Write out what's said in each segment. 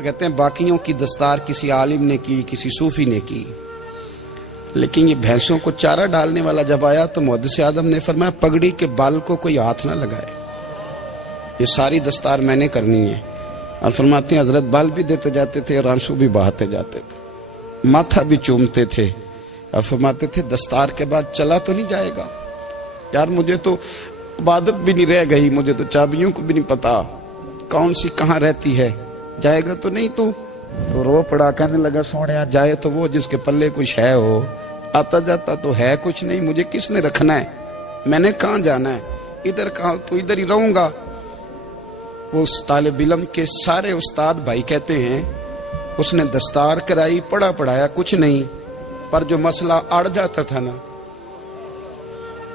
تو کہتے ہیں باقیوں کی دستار کسی عالم نے کی, کسی صوفی نے کی, لیکن یہ بھینسوں کو چارہ ڈالنے والا جب آیا تو محدث اعظم نے فرمایا پگڑی کے بال کو کوئی ہاتھ نہ لگائے, یہ ساری دستار میں نے کرنی ہے. اور فرماتے ہیں حضرت بال بھی دیتے جاتے تھے اور آنسو بھی بہاتے جاتے تھے, ماتھا بھی چومتے تھے اور فرماتے تھے دستار کے بعد چلا تو نہیں جائے گا یار, مجھے تو عبادت بھی نہیں رہ گئی, مجھے تو چابیوں کو بھی نہیں پتا کون سی کہاں رہتی ہے, جائے گا تو نہیں تو رو پڑا, کہنے لگا سونے جائے تو وہ جس کے پلے کچھ ہے ہو, آتا جاتا تو ہے کچھ نہیں, مجھے کس نے رکھنا ہے, میں نے کہاں جانا ہے, ادھر کہاں تو ادھر ہی رہوں گا. وہ اس طالب علم کے سارے استاد بھائی کہتے ہیں اس نے دستار کرائی, پڑھا پڑھایا کچھ نہیں, پر جو مسئلہ اڑ جاتا تھا نا,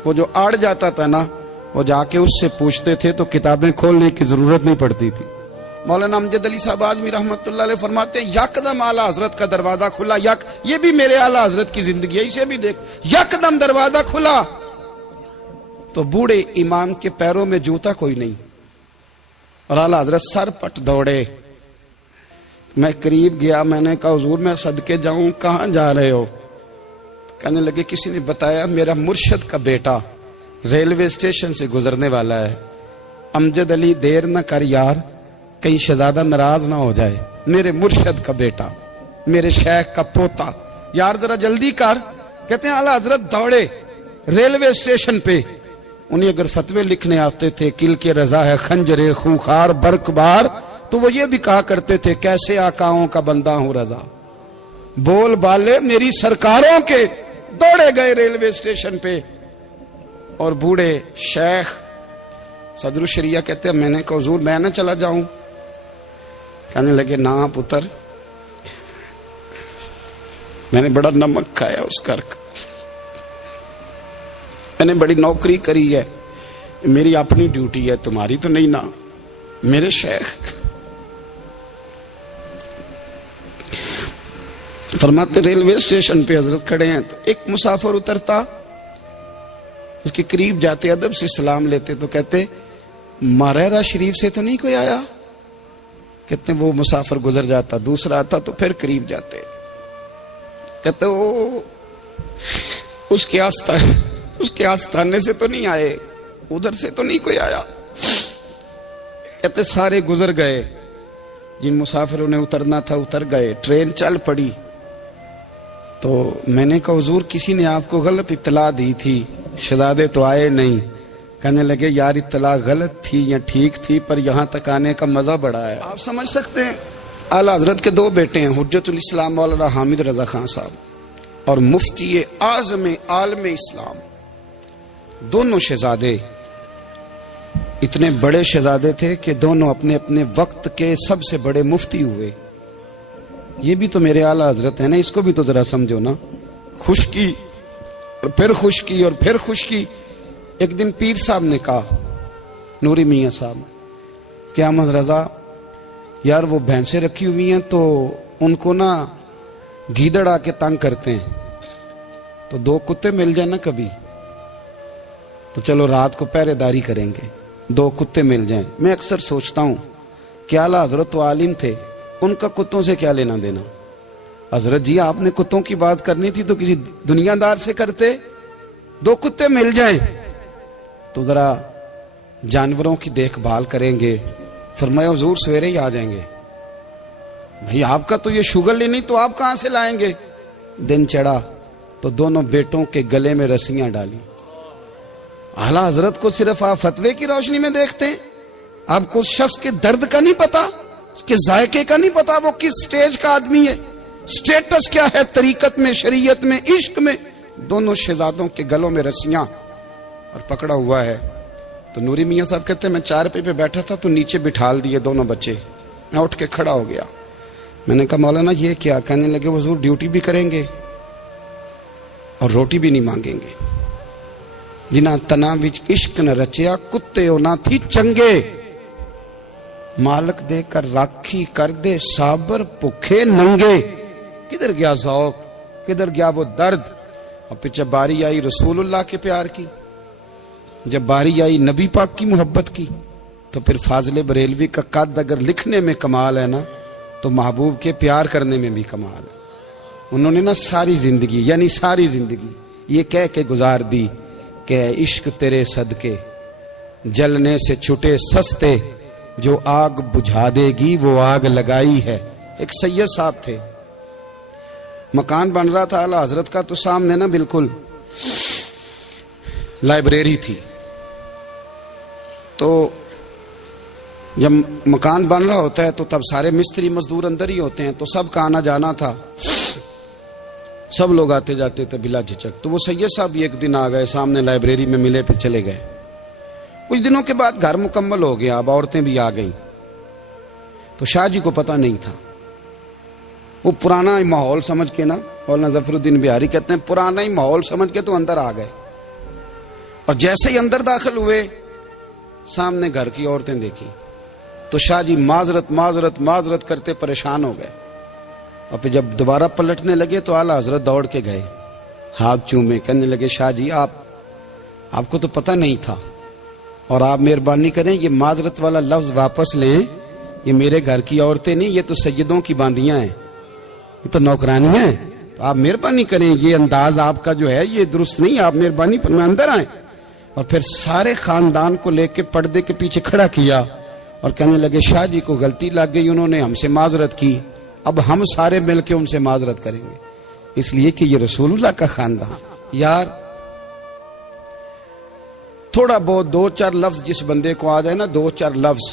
وہ جو اڑ جاتا تھا نا, وہ جا کے اس سے پوچھتے تھے تو کتابیں کھولنے کی ضرورت نہیں پڑتی تھی. مولانا امجد علی صاحب اعظمی رحمت اللہ علیہ فرماتے ہیں یکدم اعلیٰ حضرت کا دروازہ کھلا, یہ بھی میرے اعلیٰ حضرت کی زندگی ہے, اسے بھی دیکھ, یکدم دروازہ کھلا تو بوڑھے امام کے پیروں میں جوتا کوئی نہیں, اور اعلیٰ حضرت سر پٹ دوڑے. میں قریب گیا, میں نے کہا حضور میں صدقے جاؤں, کہاں جا رہے ہو؟ کہنے لگے کسی نے بتایا میرا مرشد کا بیٹا ریلوے اسٹیشن سے گزرنے والا ہے, امجد علی دیر نہ کر یار, کہیں شہزادہ ناراض نہ ہو جائے, میرے مرشد کا بیٹا, میرے شیخ کا پوتا, یار ذرا جلدی کر. کہتے ہیں اعلیٰ حضرت دوڑے ریلوے اسٹیشن پہ, انہیں اگر فتوے لکھنے آتے تھے کل کے رضا ہے خنجر خونخوار برق بار, تو وہ یہ بھی کہا کرتے تھے کیسے آقاؤں کا بندہ ہوں رضا, بول بالے میری سرکاروں کے. دوڑے گئے ریلوے اسٹیشن پہ, اور بوڑھے شیخ صدر الشریعہ کہتے ہیں میں نے کہا حضور میں نہ چلا جاؤں؟ کہنے لگے نا پتر, میں نے بڑا نمک کھایا اس گھر کا, میں نے بڑی نوکری کری ہے, میری اپنی ڈیوٹی ہے, تمہاری تو نہیں نا. میرے شیخ فرماتے ریلوے اسٹیشن پہ حضرت کھڑے ہیں تو ایک مسافر اترتا, اس کے قریب جاتے ادب سے سلام لیتے تو کہتے ماریرا شریف سے تو نہیں کوئی آیا؟ کہتے ہیں وہ مسافر گزر جاتا, دوسرا آتا تو پھر قریب جاتے, کہتے وہ اس کے آستانے سے تو نہیں آئے, ادھر سے تو نہیں کوئی آیا. کہتے سارے گزر گئے, جن مسافروں نے اترنا تھا اتر گئے, ٹرین چل پڑی. تو میں نے کہا حضور کسی نے آپ کو غلط اطلاع دی تھی, شہزادے تو آئے نہیں. کہنے لگے یار اطلاع غلط تھی یا ٹھیک تھی, پر یہاں تک آنے کا مزہ بڑا ہے. آپ سمجھ سکتے ہیں اعلیٰ حضرت کے دو بیٹے ہیں, حجت الاسلام مولانا حامد رضا خان صاحب اور مفتی اعظم عالم اسلام. دونوں شہزادے اتنے بڑے شہزادے تھے کہ دونوں اپنے اپنے وقت کے سب سے بڑے مفتی ہوئے. یہ بھی تو میرے اعلیٰ حضرت ہیں نا, اس کو بھی تو ذرا سمجھو نا. خشکی اور پھر خشکی اور پھر خشکی. ایک دن پیر صاحب نے کہا, نوری میاں صاحب, کہ احمد رضا یار وہ بھینسیں رکھی ہوئی ہیں تو ان کو نا گیدڑ آ کے تنگ کرتے ہیں, تو دو کتے مل جائیں نا کبھی, تو چلو رات کو پہرے داری کریں گے, دو کتے مل جائیں. میں اکثر سوچتا ہوں کہ اعلیٰ حضرت تو عالم تھے, ان کا کتوں سے کیا لینا دینا؟ حضرت جی آپ نے کتوں کی بات کرنی تھی تو کسی دنیا دار سے کرتے, دو کتے مل جائیں تو ذرا جانوروں کی دیکھ بھال کریں گے. فرمایا حضور سویرے ہی آ جائیں گے. بھئی آپ کا تو یہ شوگر ہی نہیں, تو آپ کہاں سے لائیں گے؟ دن چڑھا تو دونوں بیٹوں کے گلے میں رسیاں ڈالی. اعلیٰ حضرت کو صرف آپ فتوے کی روشنی میں دیکھتے ہیں, آپ کو اس شخص کے درد کا نہیں پتا, اس کے ذائقے کا نہیں پتا, وہ کس سٹیج کا آدمی ہے, سٹیٹس کیا ہے طریقت میں, شریعت میں, عشق میں. دونوں شہزادوں کے گلوں میں رسیاں اور پکڑا ہوا ہے. تو نوری میاں صاحب کہتے ہیں میں چارپے پہ بیٹھا تھا تو نیچے بٹھال دیے دونوں بچے. میں اٹھ کے کھڑا ہو گیا, میں نے کہا مولانا یہ کیا؟ کہنے لگے حضور ڈیوٹی بھی کریں گے اور روٹی بھی نہیں مانگیں گے. جنہ تنا وچ عشق نہ رچیا کتے او نہ تھی چنگے, مالک دے کر راکھی کر دے صابر بھوکے ننگے. کدھر گیا ذوق, کدھر گیا وہ درد؟ اور پھر جب باری آئی رسول اللہ کے پیار کی, جب باری آئی نبی پاک کی محبت کی, تو پھر فاضل بریلوی کا قد اگر لکھنے میں کمال ہے نا, تو محبوب کے پیار کرنے میں بھی کمال ہے. انہوں نے نا ساری زندگی یعنی ساری زندگی یہ کہہ کے گزار دی کہ عشق تیرے صدقے جلنے سے چھٹے سستے، جو آگ بجھا دے گی وہ آگ لگائی ہے. ایک سید صاحب تھے، مکان بن رہا تھا اعلیٰ حضرت کا، تو سامنے نا بالکل لائبریری تھی. تو جب مکان بن رہا ہوتا ہے تو تب سارے مستری مزدور اندر ہی ہوتے ہیں، تو سب کا آنا جانا تھا، سب لوگ آتے جاتے تھے بلا جھجک. تو وہ سید صاحب بھی ایک دن آ گئے، سامنے لائبریری میں ملے، پھر چلے گئے. کچھ دنوں کے بعد گھر مکمل ہو گیا، اب عورتیں بھی آ گئیں. تو شاہ جی کو پتہ نہیں تھا. وہ پرانا ہی ماحول سمجھ کے نا، مولانا ظفر الدین بہاری کہتے ہیں پرانا ہی ماحول سمجھ کے تو اندر آ گئے. اور جیسے ہی اندر داخل ہوئے سامنے گھر کی عورتیں دیکھی تو شاہ جی معذرت معذرت معذرت کرتے پریشان ہو گئے. اور پھر جب دوبارہ پلٹنے لگے تو اعلیٰ حضرت دوڑ کے گئے، ہاتھ چومے، کہنے لگے شاہ جی آپ کو تو پتہ نہیں تھا، اور آپ مہربانی کریں یہ معذرت والا لفظ واپس لیں. یہ میرے گھر کی عورتیں نہیں، یہ تو سیدوں کی باندیاں ہیں، یہ تو نوکرانیاں ہیں. تو آپ مہربانی کریں، یہ انداز آپ کا جو ہے یہ درست نہیں، آپ مہربانی فرمائیں اندر آئیں. اور پھر سارے خاندان کو لے کے پردے کے پیچھے کھڑا کیا اور کہنے لگے شاہ جی کو غلطی لگ گئی، انہوں نے ہم سے معذرت کی، اب ہم سارے مل کے ان سے معذرت کریں گے، اس لیے کہ یہ رسول اللہ کا خاندان. یار تھوڑا بہت دو چار لفظ جس بندے کو آ جائے نا، دو چار لفظ.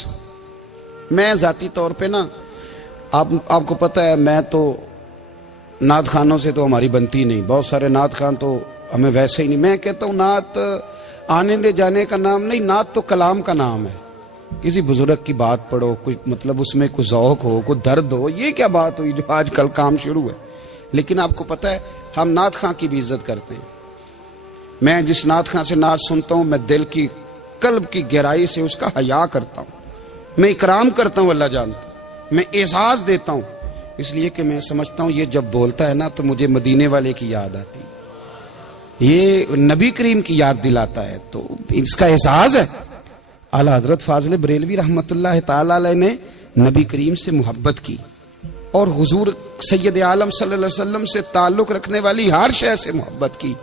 میں ذاتی طور پہ نا آپ کو پتہ ہے میں تو نعت خانوں سے تو ہماری بنتی نہیں، بہت سارے نعت خان تو ہمیں ویسے ہی نہیں. میں کہتا ہوں نعت آنے دے جانے کا نام نہیں، نعت تو کلام کا نام ہے. کسی بزرگ کی بات پڑھو، کوئی مطلب اس میں کوئی ذوق ہو، کوئی درد ہو. یہ کیا بات ہوئی جو آج کل کام شروع ہے؟ لیکن آپ کو پتہ ہے ہم نعت خان کی بھی عزت کرتے ہیں. میں جس نعت خان سے نعت سنتا ہوں میں دل کی قلب کی گہرائی سے اس کا حیا کرتا ہوں، میں اکرام کرتا ہوں، اللہ جانتا، میں اعزاز دیتا ہوں، اس لیے کہ میں سمجھتا ہوں یہ جب بولتا ہے نا تو مجھے مدینے والے کی یاد آتی ہے، یہ نبی کریم کی یاد دلاتا ہے، تو اس کا اعزاز ہے. اعلیٰ حضرت فاضل بریلوی رحمۃ اللہ تعالی علیہ نے نبی کریم سے محبت کی اور حضور سید عالم صلی اللہ علیہ وسلم سے تعلق رکھنے والی ہر شے سے محبت کی.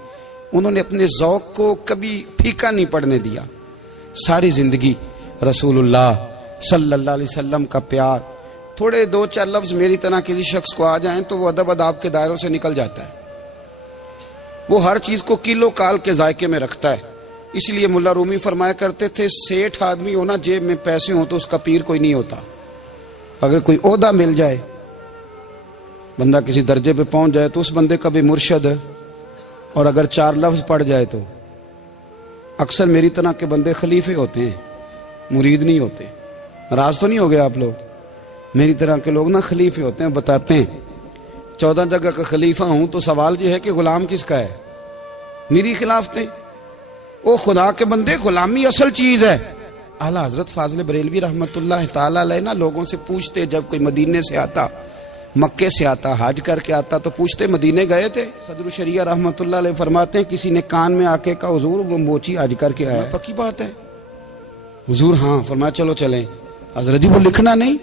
انہوں نے اپنے ذوق کو کبھی پھیکا نہیں پڑنے دیا. ساری زندگی رسول اللہ صلی اللہ علیہ وسلم کا پیار. تھوڑے دو چار لفظ میری طرح کسی شخص کو آ جائیں تو وہ ادب اداب کے دائروں سے نکل جاتا ہے. وہ ہر چیز کو کلو کال کے ذائقے میں رکھتا ہے. اس لیے ملا رومی فرمایا کرتے تھے سیٹھ آدمی ہونا جیب میں پیسے ہوں تو اس کا پیر کوئی نہیں ہوتا. اگر کوئی عہدہ مل جائے، بندہ کسی درجے پہ پہنچ جائے تو اس بندے کا بھی مرشد ہے، اور اگر چار لفظ پڑھ جائے تو اکثر میری طرح کے بندے خلیفے ہوتے ہیں، مرید نہیں ہوتے. ناراض تو نہیں ہو گئے آپ لوگ؟ میری طرح کے لوگ نا خلیفے ہوتے ہیں، بتاتے ہیں 14 جگہ کا خلیفہ ہوں تو سوال یہ ہے کہ غلام کس کا ہے؟ میری خلافتیں. او خدا کے بندے، غلامی اصل چیز ہے. اعلیٰ حضرت فاضل بریلوی رحمۃ اللہ تعالی علیہ نا لوگوں سے پوچھتے، جب کوئی مدینے سے آتا، مکے سے آتا، حج کر کے آتا تو پوچھتے مدینے گئے تھے؟ صدر الشریعہ رحمۃ اللہ علیہ فرماتے ہیں کسی نے کان میں آ کے کہا حضور وہ موچی حج کر کے آیا. پکی بات ہے حضور؟ ہاں. فرمایا چلو چلیں. حضرت جی وہ لکھنا نہیں؟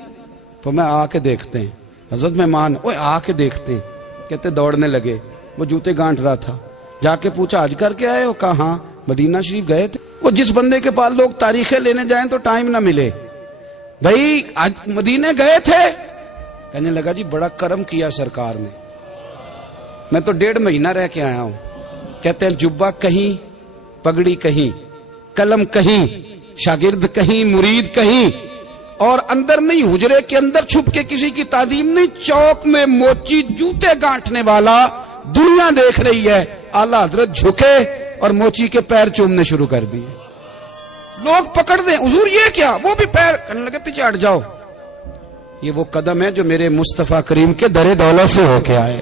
فرمایا آ کے دیکھتے ہیں. حضرت مہمان اوے آ کے دیکھتے ہیں. کہتے دوڑنے لگے، وہ جوتے گانٹ رہا تھا. جا کے پوچھا حج کر کے آئے ہو؟ کہا ہاں مدینہ شریف گئے تھے. وہ جس بندے کے پاس لوگ تاریخیں لینے جائیں تو ٹائم نہ ملے، بھائی آج مدینے گئے تھے؟ کہنے لگا جی بڑا کرم کیا سرکار نے، میں تو 1.5 مہینہ رہ کے آیا ہوں. کہتے ہیں جبہ کہیں، پگڑی کہیں، قلم کہیں، شاگرد کہیں، مرید کہیں، اور اندر نہیں، حجرے کے اندر چھپ کے کسی کی تعظیم نہیں، چوک میں موچی جوتے گانٹنے والا دنیا دیکھ رہی ہے. اعلیٰ حضرت جھکے اور موچی کے پیر چومنے شروع کر دیے. لوگ پکڑ دیں حضور یہ کیا؟ وہ بھی پیر کرنے لگے پیچھے ہٹ جاؤ. یہ وہ قدم ہے جو میرے مصطفیٰ کریم کے در دولت سے ہو کے آئے.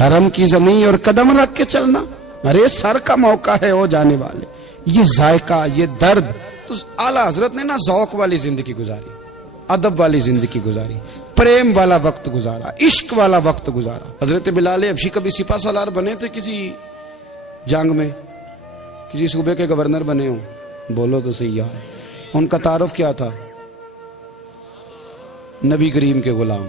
حرم کی زمین اور قدم رکھ کے چلنا، ارے سر کا موقع ہے ہو جانے والے. یہ ذائقہ، یہ درد. تو اعلیٰ حضرت نے نا ذوق والی زندگی گزاری، ادب والی زندگی گزاری، پریم والا وقت گزارا، عشق والا وقت گزارا. حضرت بلال حبشی کبھی سپاہ سالار بنے تھے کسی جنگ میں، کسی صوبے کے گورنر بنے ہوں؟ بولو تو صحیح یار. ان کا تعارف کیا تھا؟ نبی کریم کے غلام.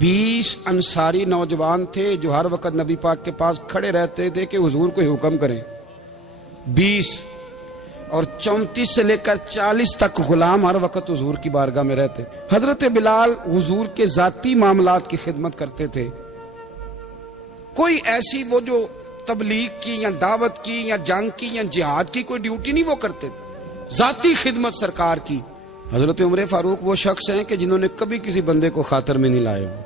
20 انصاری نوجوان تھے جو ہر وقت نبی پاک کے پاس کھڑے رہتے تھے کہ حضور کو حکم کریں 20 اور 34 سے لے کر 40 تک غلام ہر وقت حضور کی بارگاہ میں رہتے. حضرت بلال حضور کے ذاتی معاملات کی خدمت کرتے تھے. کوئی ایسی وہ جو تبلیغ کی یا دعوت کی یا جنگ کی یا جہاد کی کوئی ڈیوٹی نہیں وہ کرتے تھے, ذاتی خدمت سرکار کی. حضرت عمر فاروق وہ شخص ہیں کہ جنہوں نے کبھی کسی بندے کو خاطر میں نہیں لائے وہ,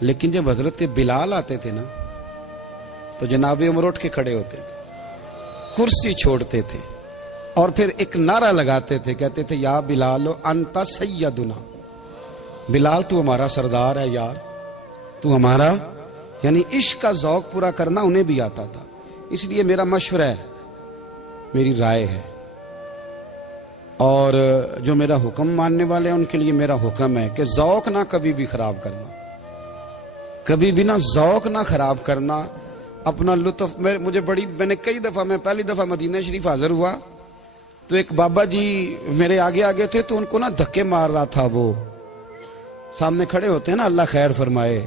لیکن جب حضرت بلال آتے تھے نا تو جناب عمر اٹھ کے کھڑے ہوتے تھے, کرسی چھوڑتے تھے اور پھر ایک نعرہ لگاتے تھے, کہتے تھے یا بلال انت سیدنا, بلال تو ہمارا سردار ہے یار, تو ہمارا. یعنی عشق کا ذوق پورا کرنا انہیں بھی آتا تھا. اس لیے میرا مشورہ ہے, میری رائے ہے, اور جو میرا حکم ماننے والے ہیں ان کے لیے میرا حکم ہے کہ ذوق نہ کبھی بھی خراب کرنا, کبھی بھی نہ ذوق نہ خراب کرنا, اپنا لطف. میں نے کئی دفعہ, میں پہلی دفعہ مدینہ شریف حاضر ہوا تو ایک بابا جی میرے آگے آگے تھے تو ان کو نا دھکے مار رہا تھا. وہ سامنے کھڑے ہوتے ہیں نا, اللہ خیر فرمائے,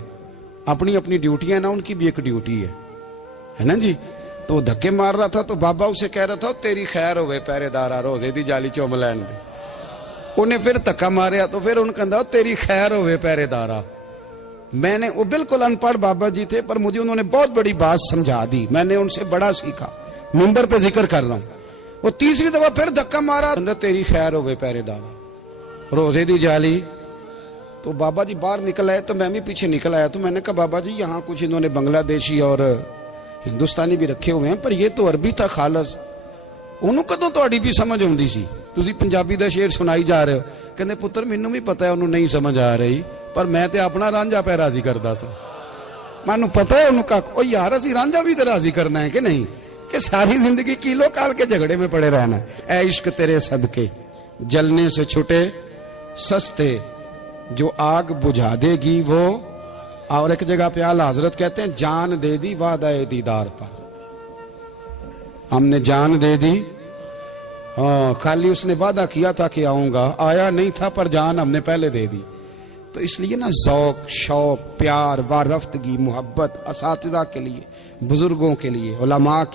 اپنی اپنی ڈیوٹی ہے نا, ان کی بھی ایک ڈیوٹی ہے نا جی. تو وہ دھکے مار رہا تھا تو بابا اسے کہہ رہا تھا تیری خیر ہوئے پہرے دارا روزے دی جالی چوم لین دے. انہیں پھر دھکا ماریا تو پھر ان کہا تیری خیر ہوئے پہرے دارا. میں نے, وہ بالکل ان پڑھ بابا جی تھے پر مجھے انہوں نے بہت بڑی بات سمجھا دی, میں نے ان سے بڑا سیکھا, منبر پہ ذکر کر رہا ہوں. وہ تیسری دفعہ پھر دھکا مارا, تیری خیر ہوئے پہرے دارا روزے دی جالی. تو بابا جی باہر نکل آئے تو میں بھی پیچھے نکل آیا. تو میں نے کہا بابا جی یہاں کچھ انہوں نے بنگلہ دیشی اور ہندوستانی بھی رکھے ہوئے ہیں پر یہ تو عربی تھا خالص. انہوں کدوں تہاڈی بھی سمجھ آؤندی سی, تسی پنجابی دا شعر سنائی جا رہے ہو. کہندے پتر مینوں بھی پتہ ہے انہوں نہیں سمجھ آ رہی, پر میں تے اپنا رانجھا پہ راضی کردا سا. مینوں پتہ ہے انہوں کہا او یار اسی رانجھا بھی تے راضی کرنا ہے کہ نہیں, کہ ساری زندگی کیلو کال کے جھگڑے میں پڑے رہنا ہے. اے عشق تیرے صدقے جلنے سے چھٹے سستے, جو آگ بجھا دے گی وہ. اور ایک جگہ پہ اعلیٰ حضرت کہتے ہیں جان دے دی وعدہ دیدار پر, ہم نے جان دے دی. ہاں خالی اس نے وعدہ کیا تھا کہ آؤں گا, آیا نہیں تھا پر جان ہم نے پہلے دے دی. تو اس لیے نا ذوق, شوق, پیار, وارفتگی, محبت اساتذہ کے لیے, بزرگوں کے لیے, علماء کے